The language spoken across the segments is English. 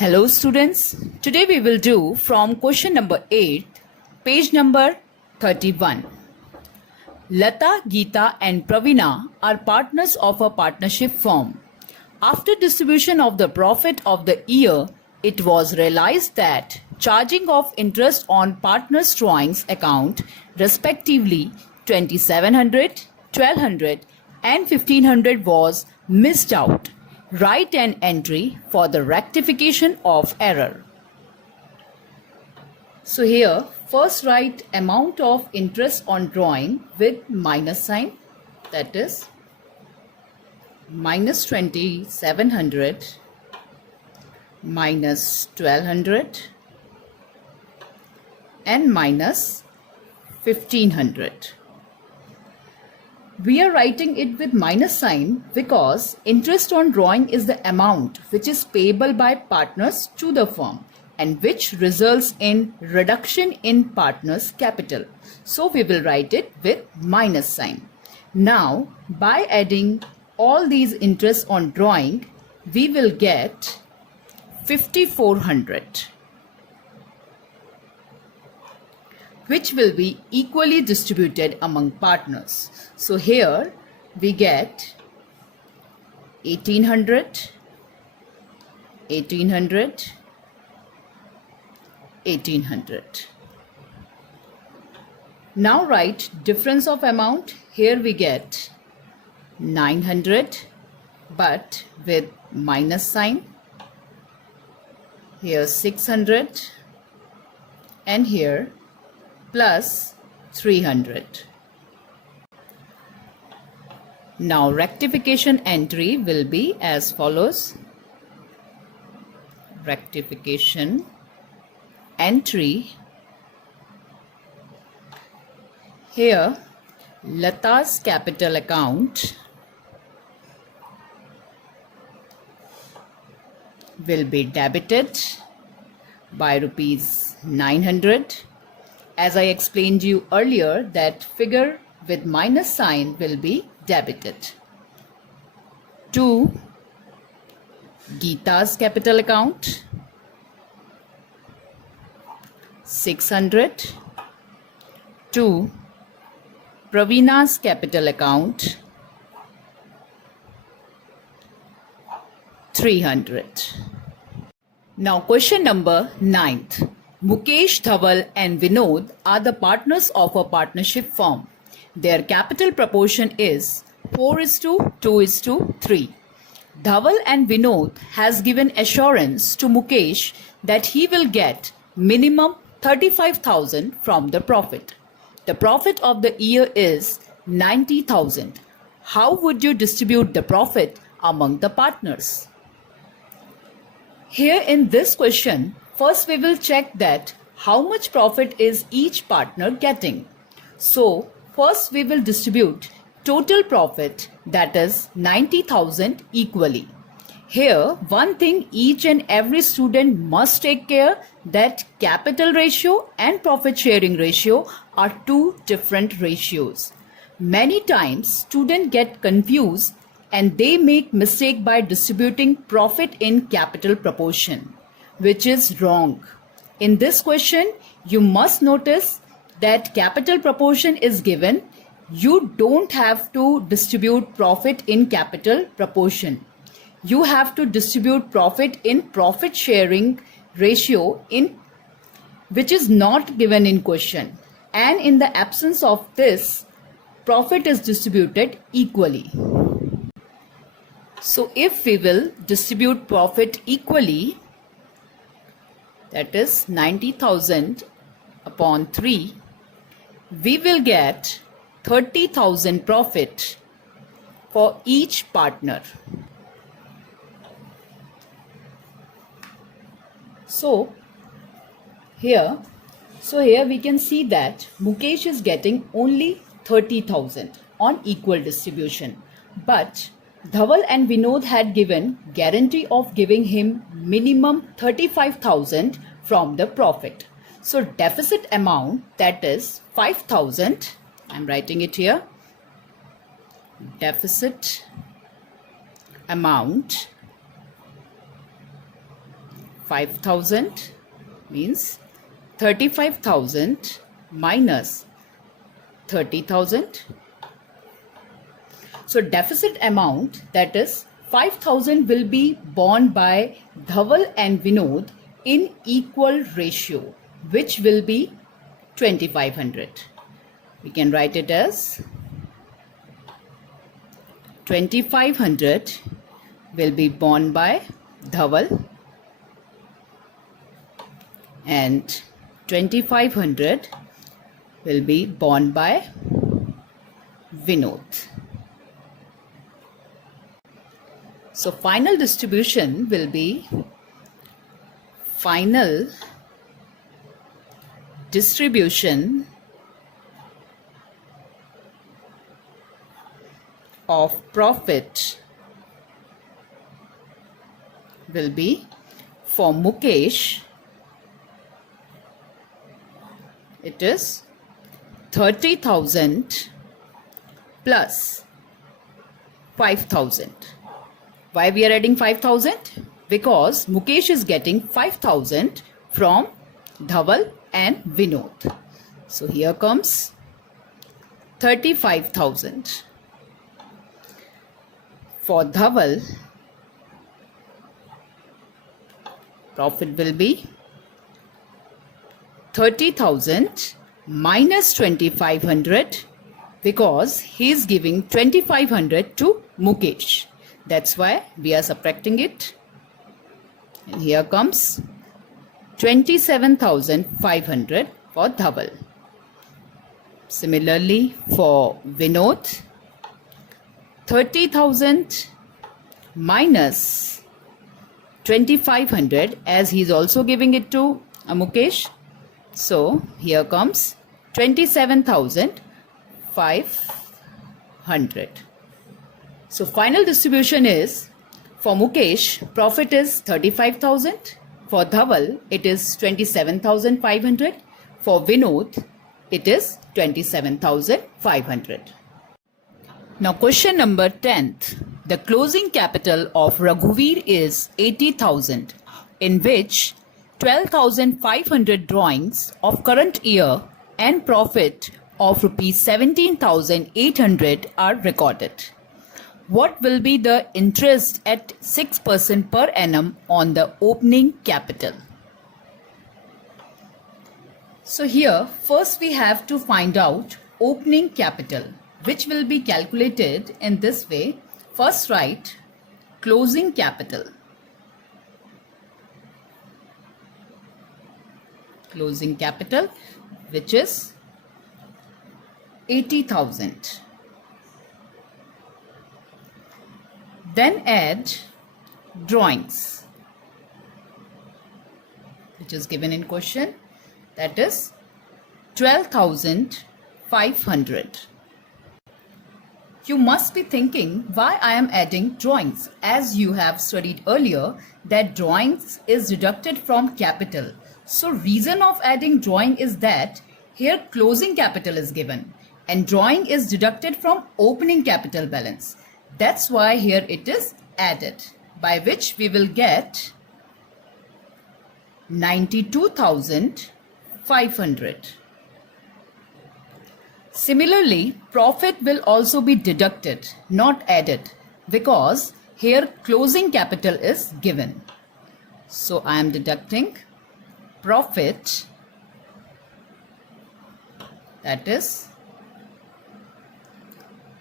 Hello students, today we will do from question number 8, page number 31. Lata, Geeta and Pravina are partners of a partnership firm. After distribution of the profit of the year, it was realized that charging of interest on partners' drawings account respectively 2700, 1200 and 1500 was missed out. Write an entry for the rectification of error. So here, first write amount of interest on drawing with minus sign, that is minus 2700 minus 1200 and minus 1500. We are writing it with minus sign because interest on drawing is the amount which is payable by partners to the firm and which results in reduction in partners' capital. So we will write it with minus sign. Now by adding all these interests on drawing, we will get 5400, which will be equally distributed among partners. So here we get 1800, 1800, 1800. Now write difference of amount. Here we get 900 but with minus sign. Here 600 and here plus 300. Now rectification entry will be as follows. Rectification entry. Here Lata's capital account will be debited by rupees 900. As I explained you earlier, that figure with minus sign will be debited. To Geeta's capital account 600. To Pravina's capital account 300. Now question number 9th. Mukesh, Dhaval and Vinod are the partners of a partnership firm. Their capital proportion is 4:2:3. Dhaval and Vinod has given assurance to Mukesh that he will get minimum 35,000 from the profit. The profit of the year is 90,000. How would you distribute the profit among the partners? Here in this question, first we will check that how much profit is each partner getting. So first we will distribute total profit, that is 90,000 equally. Here one thing each and every student must take care, that capital ratio and profit sharing ratio are two different ratios. Many times students get confused and they make mistake by distributing profit in capital proportion, which is wrong. In this question, you must notice that capital proportion is given. You don't have to distribute profit in capital proportion. You have to distribute profit in profit sharing ratio, in which is not given in question. And in the absence of this, profit is distributed equally. So if we will distribute profit equally, that is 90,000 upon 3, we will get 30,000 profit for each partner. So here we can see that Mukesh is getting only 30,000 on equal distribution, but Dhaval and Vinod had given guarantee of giving him minimum 35,000 from the profit. So deficit amount, that is 5,000, I am writing it here, deficit amount 5,000 means 35,000 minus 30,000. So deficit amount, that is 5,000, will be borne by Dhaval and Vinod in equal ratio, which will be 2,500. We can write it as 2,500 will be borne by Dhaval and 2,500 will be borne by Vinod. So final distribution will be final distribution of profit will be for Mukesh, it is 30,000 plus 5,000. Why we are adding 5,000? Because Mukesh is getting 5,000 from Dhaval and Vinod. So here comes 35,000. For Dhaval, profit will be 30,000 minus 2,500 because he is giving 2,500 to Mukesh. That's why we are subtracting it. And here comes 27,500 for Dhaval. Similarly, for Vinod, 30,000 minus 2,500 as he is also giving it to Mukesh. So here comes 27,500. So final distribution is for Mukesh, profit is 35,000. For Dhaval, it is 27,500. For Vinod, it is 27,500. Now question number 10th. The closing capital of Raghuveer is 80,000, in which 12,500 drawings of current year and profit of rupees 17,800 are recorded. What will be the interest at 6% per annum on the opening capital? So here first we have to find out opening capital, which will be calculated in this way. First write closing capital. Closing capital, which is 80,000. Then add drawings, which is given in question, that is 12,500. You must be thinking why I am adding drawings, as you have studied earlier that drawings is deducted from capital. So reason of adding drawing is that here closing capital is given and drawing is deducted from opening capital balance. That's why here it is added, by which we will get 92,500. Similarly, profit will also be deducted, not added, because here closing capital is given. So I am deducting profit, that is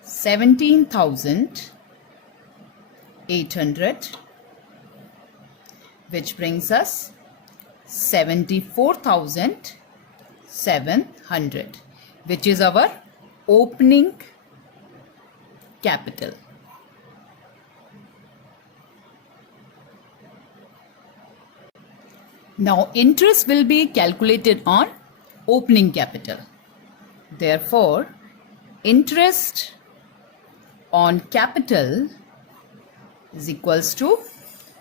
17,800, which brings us 74,700, which is our opening capital. Now interest will be calculated on opening capital. Therefore, interest on capital is equals to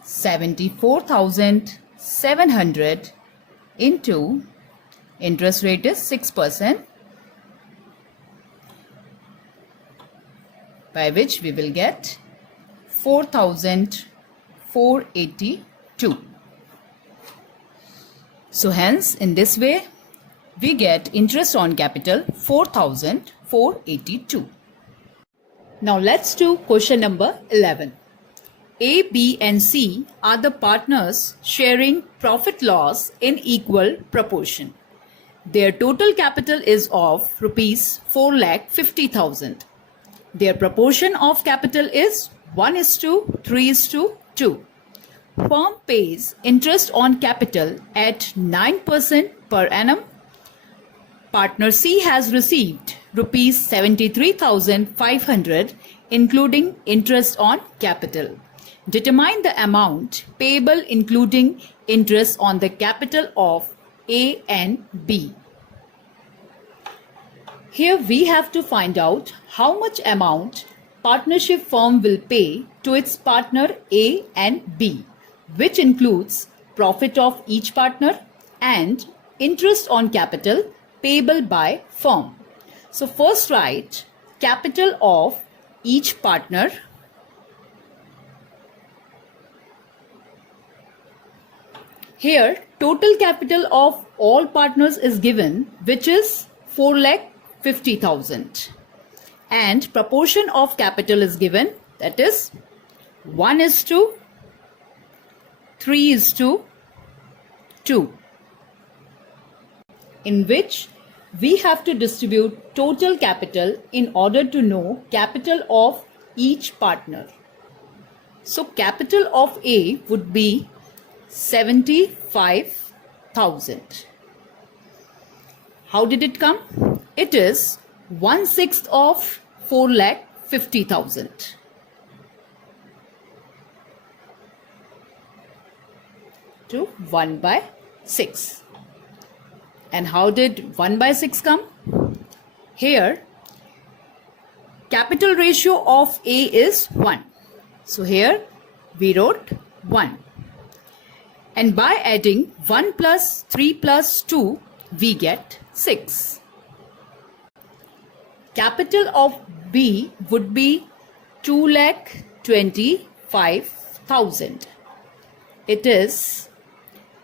74,700 into interest rate is 6%, by which we will get 4,482. So hence, in this way, we get interest on capital 4,482. Now let's do question number 11. A, B and C are the partners sharing profit loss in equal proportion. Their total capital is of rupees 4,50,000. Their proportion of capital is 1:3:2. Firm pays interest on capital at 9% per annum. Partner C has received rupees 73,500 including interest on capital. Determine the amount payable including interest on the capital of A and B. Here we have to find out how much amount partnership firm will pay to its partner A and B, which includes profit of each partner and interest on capital payable by firm. So first write capital of each partner. Here total capital of all partners is given, which is 4,50,000, and proportion of capital is given, that is 1:3:2, in which we have to distribute total capital in order to know capital of each partner. So capital of A would be 75,000. How did it come? It is 1/6 of 4,50,000. To 1/6. And how did 1/6 come? Here, capital ratio of A is 1. So here we wrote 1. And by adding 1 plus 3 plus 2, we get 6. Capital of B would be 2,25,000. It is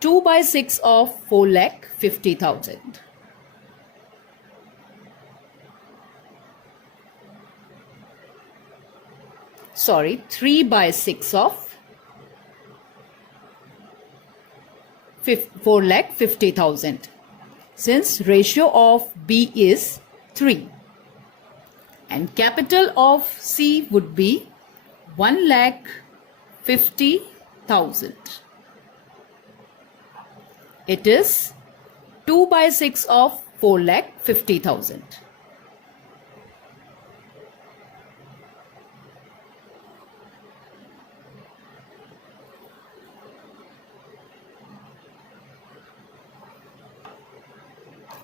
2/6 of 4,50,000. Sorry, 3/6 of 4,50,000. Since ratio of B is 3. And capital of C would be 1,50,000. It is 2/6 of 4,50,000.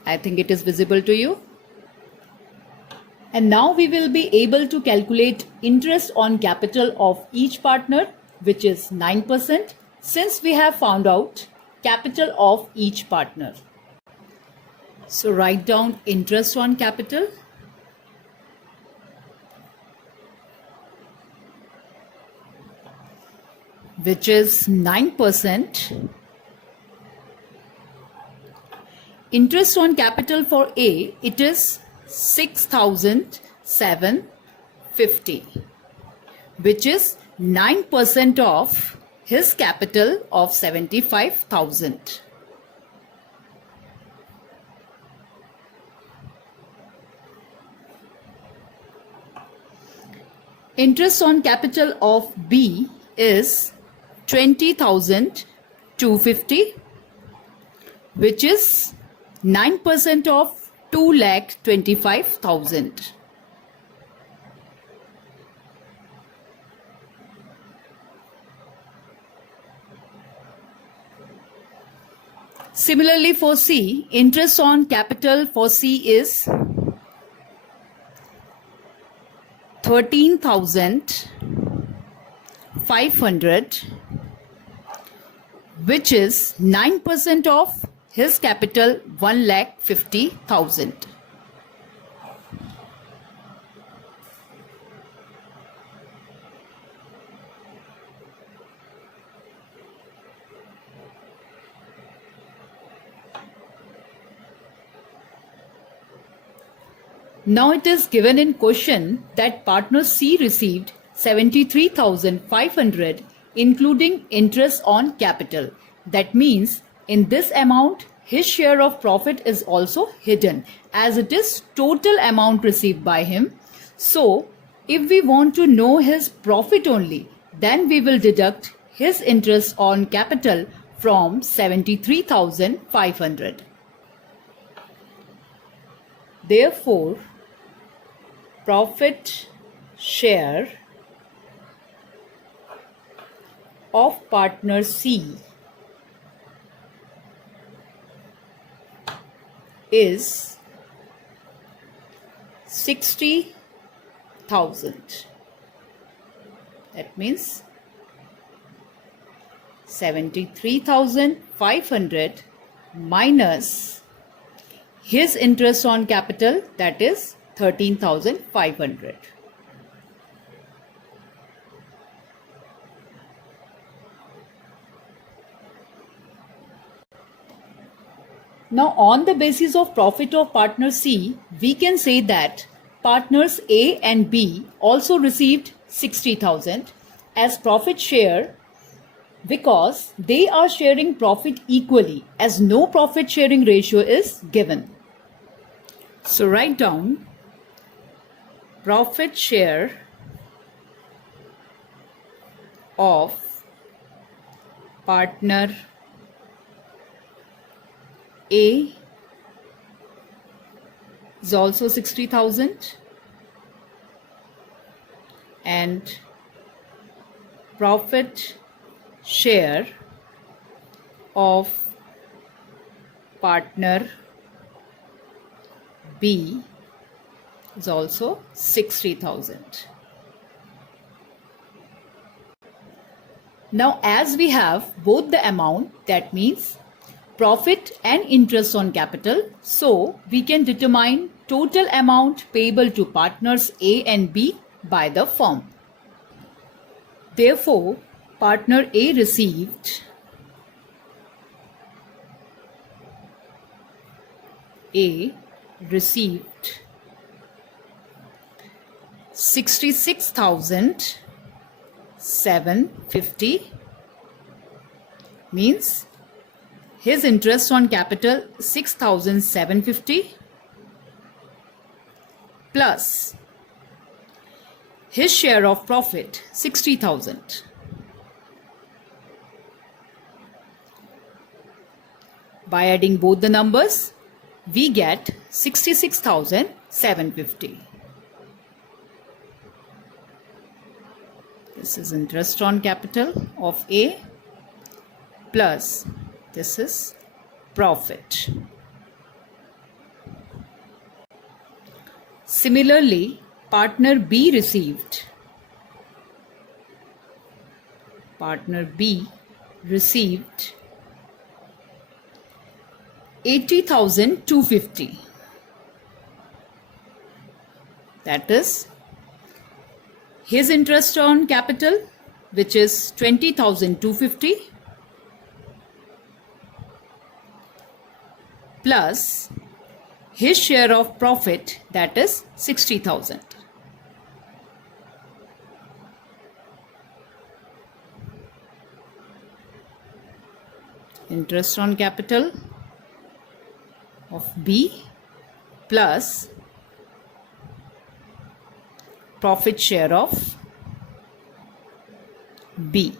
I think it is visible to you. And now we will be able to calculate interest on capital of each partner, which is 9%, since we have found out capital of each partner. So write down interest on capital. Which is 9%. Interest on capital for A, it is 6,750, which is 9% of his capital of 75,000. Interest on capital of B is 20,250, which is 9% of 2,25,000. Similarly for C, interest on capital for C is 13,500, which is 9% of his capital 1,50,000. Now it is given in question that partner C received 73,500 including interest on capital. That means in this amount his share of profit is also hidden as it is total amount received by him. So if we want to know his profit only, then we will deduct his interest on capital from 73,500. Therefore, profit share of partner C is 60,000. That means 73,500 minus his interest on capital, that is 13,500. Now on the basis of profit of partner C, we can say that partners A and B also received 60,000 as profit share because they are sharing profit equally as no profit sharing ratio is given. So write down profit share of partner A is also 60,000 and profit share of partner B is also 60,000. Now as we have both the amount, that means profit and interest on capital, so we can determine total amount payable to partners A and B by the firm. Therefore, partner A received 66,750, means his interest on capital 6,750 plus his share of profit 60,000. By adding both the numbers, we get 66,750. This is interest on capital of A plus this is profit. Similarly, partner B received 80,250. That is his interest on capital, which is 20,250 plus his share of profit, that is 60,000. Interest on capital of B plus profit share of B.